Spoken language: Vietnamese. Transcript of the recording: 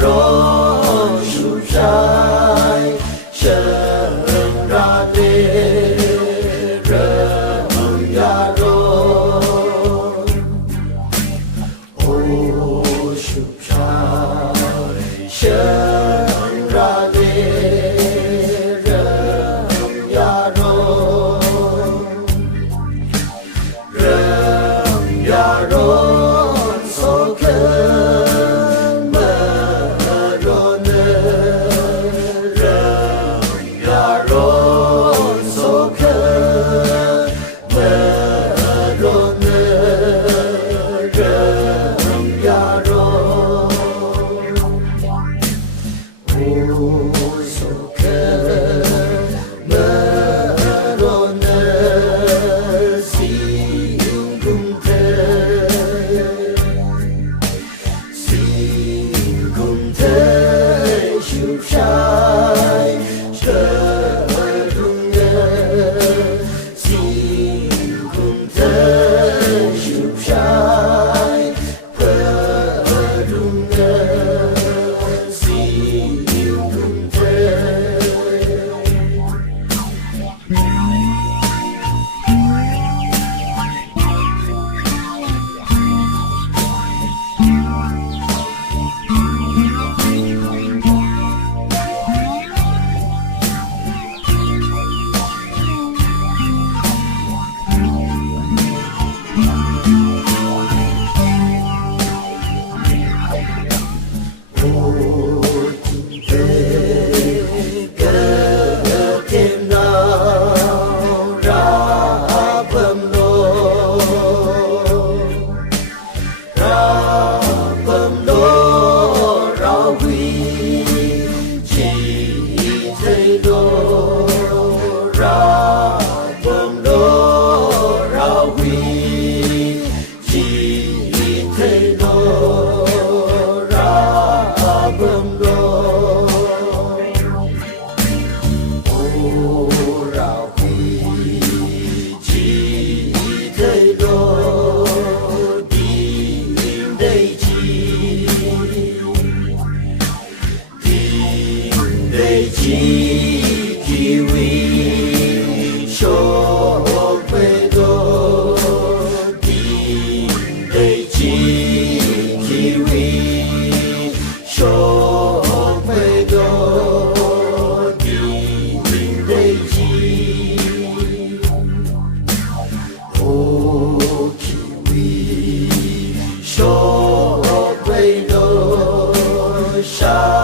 rôn sụp trái chân ra đê rừng ya rôn ô sụp trái chân ra đê rừng ya rôn so cơn mơ rôn ya rôn so cơn mơ rôn ya rôn ô so cơn mơ rôn xin cùng thế xin cùng thế chịu trái chờ rung xin cùng thế chịu trái chờ rung xin cùng thế Shine.